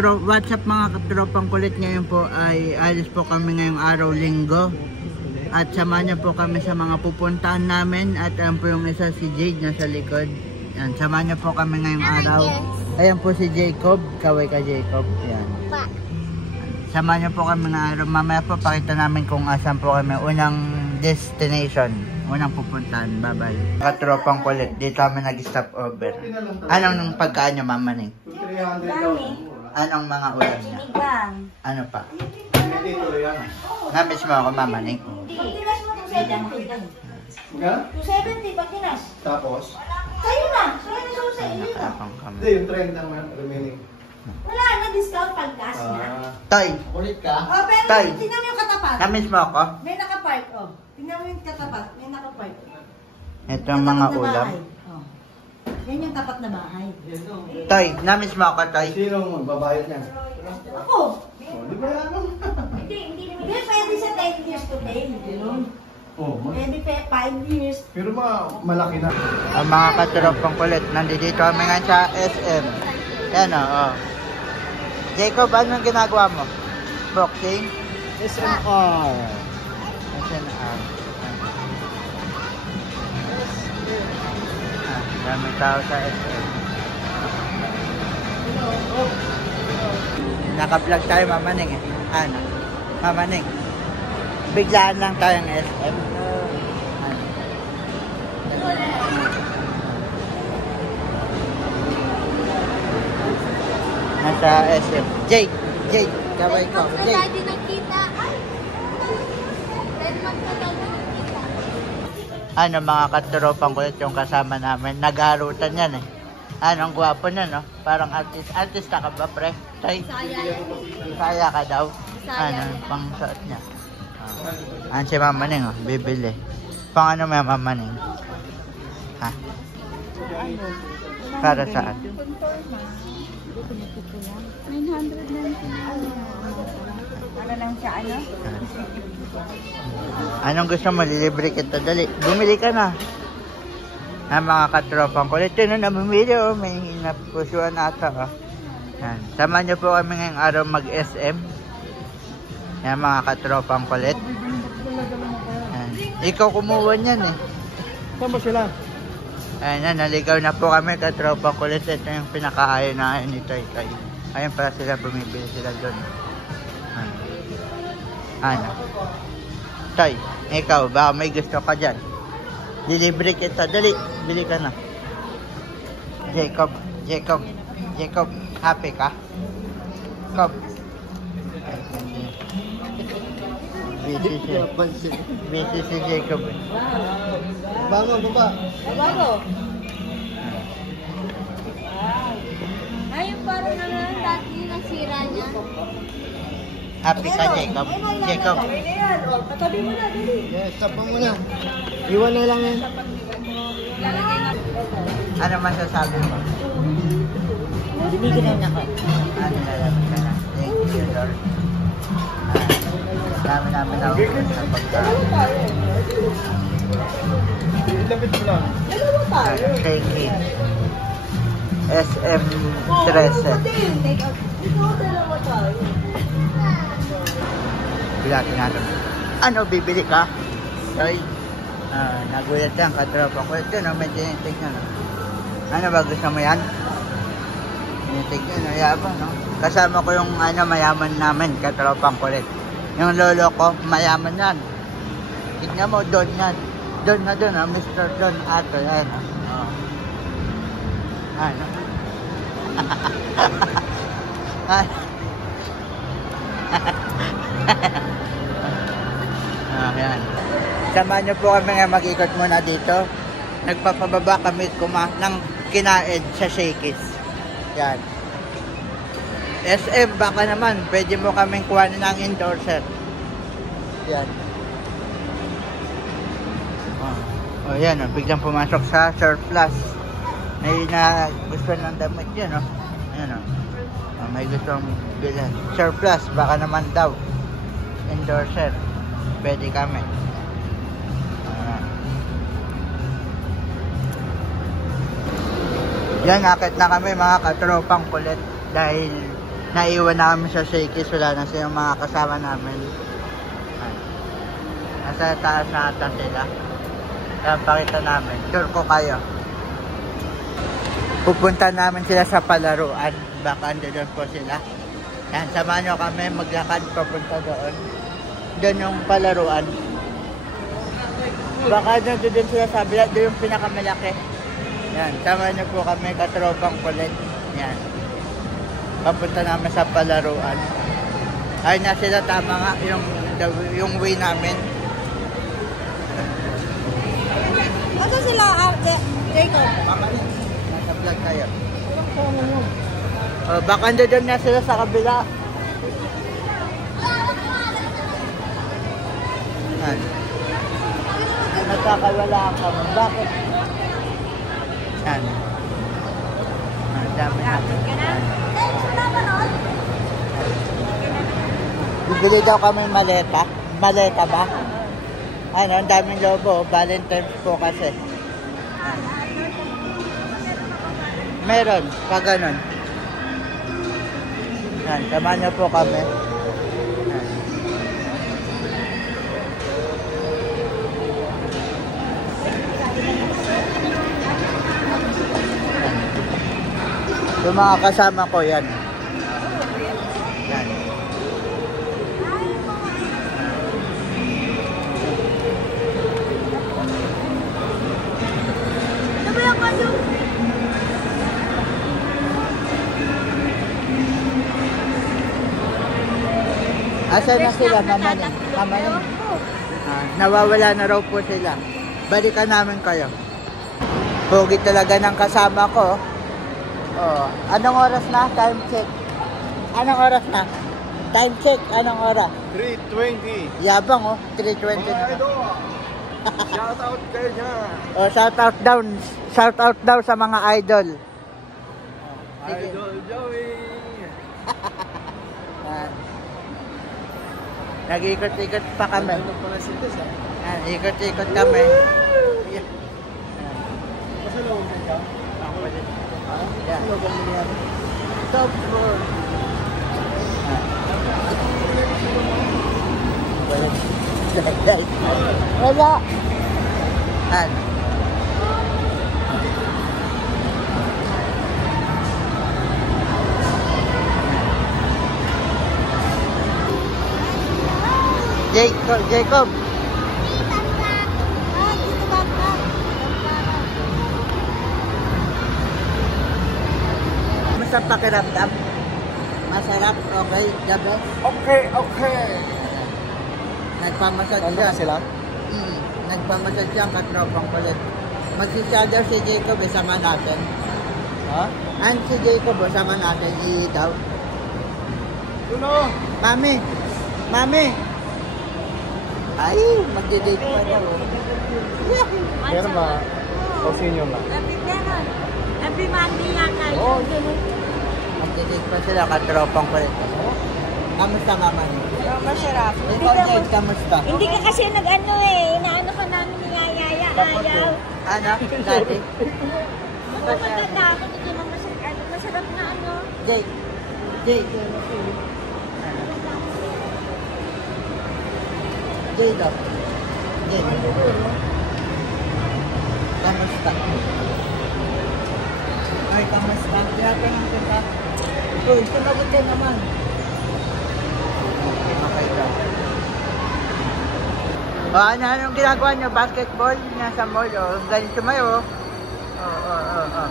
What's up mga katropang kulit, ngayon po ay alis po kami ngayong araw, linggo. At samahan niyo po kami sa mga pupuntahan namin. At ayan po yung isa, si Jade nasa likod. Yan, samahan niyo po kami ngayong araw. Ayan po si Jacob, kaway ka Jacob. Yan. Samahan niyo po kami ng araw. Mamaya po pakita namin kung asan po kami. Unang destination, unang pupuntahan. Bye bye. Katropang kulit, dito kami nag-stop over. Anong pagkaan niyo, Mama Ning? Anong mga ulam niya? Ano pa? Namiss mo ako, Mama Ning? Hindi. 270 pag kinas. Tapos? Sa'yo na. Sa'yo na susi. Nakakang kami. Hindi, yung 30 naman remaining. Wala na discount pag cash na. Tay! Kulit ka? Oh, pero Tay. tingnan mo yung katapat. Namiss mo ako? May nakapark, oh. Tingnan mo yung katapat. May nakapark. Ito ang mga Katapat na ulam. bahay. Oh. Yan yung tapat na bahay. Tay, namiss mo ako, Tay? Sino magbabayad niya? Ako. Oh, di ba yan? Hindi pwede sa 10 years to 10. Ganun. Oh, Pwede 5 years. pero malaki na. Ang mga katropang kulit, nandito kami nga sa SM. Yan o, oh. Jacob, anong ginagawa mo? Boxing? SMR. SNR. Dami tao sa SM. Naka-vlog tayo, Mama Ning eh. Ano? Mama Ning. Biglaan lang tayong SM. Nasa SM. Jade, kaway ko. Jade. Ano mga katropang kulit yung kasama namin. Nagharutan yan eh. Anong gwapo na no? Parang artista ka ba, pre? Tay? Saya ka daw. Ano, pang suot niya. Ano si Mama Ning, oh, bibili. Pang ano may Mama Ning? Ha? Para saan? 999. Ano lang siya, ano? Anong gusto mo? Lilibre kita. Dali. Bumili ka na. Ang mga katropang kulit. Yun na bumili. Oh. May napusuan ata. Oh. Yan. Samahan niyo po kami ngayong araw mag-SM. Yan mga katropang kulit. Yan. Ikaw kumuha niyan eh. Saan ba sila? Ayan na. Naligaw na po kami katropang kulit. Ito yung pinakaayon na ni Tay Tay. Ayun pala sila. Bumibili sila doon. Ano? Tay, ikaw, baka may gusto ka dyan. Dilibre kita, dali, bili ka na. Jacob, happy ka? Jacob. Busy si Jacob. Bango, baba. Bago. Ay, parang naman dati nasira niya. Happy ka, Jacob? Jacob. Patabi mo na, dali. Yes, tapang mo na. Iwan na lang yan. Ano masasabi mo? Binigyan ako. Ano nalaman ka na? Thank you, Lord. Dami namin ako sa pagkain. Ilapit mo lang. Dalawa tayo. Thank you. SM 13. Ikaw, dalawa tayo. Bilati natin. Ano, bibili ka? Sorry. Nagulat lang, katropa ko. Ito no, may tinitignan. No? Ano ba, gusto mo yan? Tinitignan, no? Yabang, no? Kasama ko yung mayaman namin, katropang kulit. Yung lolo ko, mayaman yan. Tignan mo, Don yan. Don na Don, Mr. Don Ato, yan. Oh. Ano? Ayan. Samahan niyo po kami nga mag-ikot muna dito. Nagpapababa kami ng kinaed sa Shakey's. Yan. SM, baka naman, pwede mo kaming kuhanin ng endorser. Yan. Oh, yan, oh, biglang pumasok sa surplus. May na gusto ng damit yan, oh. Ayan, oh. May gustong bilhin. Surplus, baka naman daw. Endorser. Pwede kami. Yan, akit na kami mga katropang kulit. Dahil Naiwan namin sa Shakey's, wala na silang mga kasama namin. Nasa taas na ata sila. Kaya pakita namin. Tour ko kayo. Pupunta namin sila sa palaruan. Baka doon po sila. Yan, samahan nyo kami maglakad papunta doon. Doon yung palaruan. Baka doon sila sa bila, doon yung pinakamalaki. Yan, samahan nyo po kami katropang kulit. Yan. Papunta namin sa palaruan. Ayun na sila, tama nga yung way namin. Ano sila, Jacob? Nasa vlog kayo. Baka doon na sila sa kabila. Yan. Nagkakawala kami. Bakit? Yan. Ang dami natin. Bibili daw kami maleta. Maleta ba? Ano, ang daming lobo. Valentine's po kasi. Meron, pag ganun. Yan, samahan niyo po kami. Yan. Yung mga kasama ko, yan. Yan. Asa na sila, mama niya? Mama niya? Nawawala na raw po sila. Balikan namin kayo. Pogi talaga ng kasama ko. Oh, anong oras na? Time check. Anong oras na? Time check. Anong oras? 3:20. Yabang oh. 3:20 na. Shout out kayo dyan. Oh, shout out down. Shout out daw sa mga idol. Sige. Idol Joey. Nag-ikot-ikot pa kami. Ano pala si Des ah? Ikot-ikot kami. Pasalawag ka? Ako ulit. Ha? Yeah. Pasalawag mo yan. Top floor. Wala. Ano? Jacob. Masarap pakiramdam. Masarap, okay, the best. Okay. Nagpamasad Ano siya. ka sila? Nagpamasad siya ang katropang kulit. Magsisyaw si Jacob, isama natin. Ha? Si Jacob, isama natin, daw. Tulo! Mami! Ay, magde-date pa daw. Meron ba? O senior na? Every Monday yan tayo. Oo, gano'n. Magde-date pa sila, katropang kulit. Kamusta mama niyo? Masarap. Ikaw, Jade, kamusta? Hindi ka kasi nag-ano inaano ka namin ni Yaya. Ayaw. Ano? Dati? Maganda ako dito ng masarap na ano. Jade. Jade, oh. Jade. Kamusta? Ay, kamusta? Tinatanong kita. Uy, sumagot ka naman. Okay ka. Anong ginagawa niyo? Basketball? Nasa mall, oh. Ganito mayo, oh. Oo.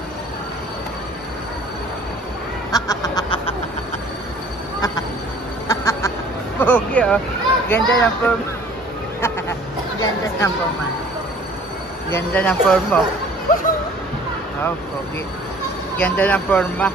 Pogi, oh. Ganda ng form. Ganda ng form, man. Ganda ng form mo. Oh, pogi. Ganda ng forma.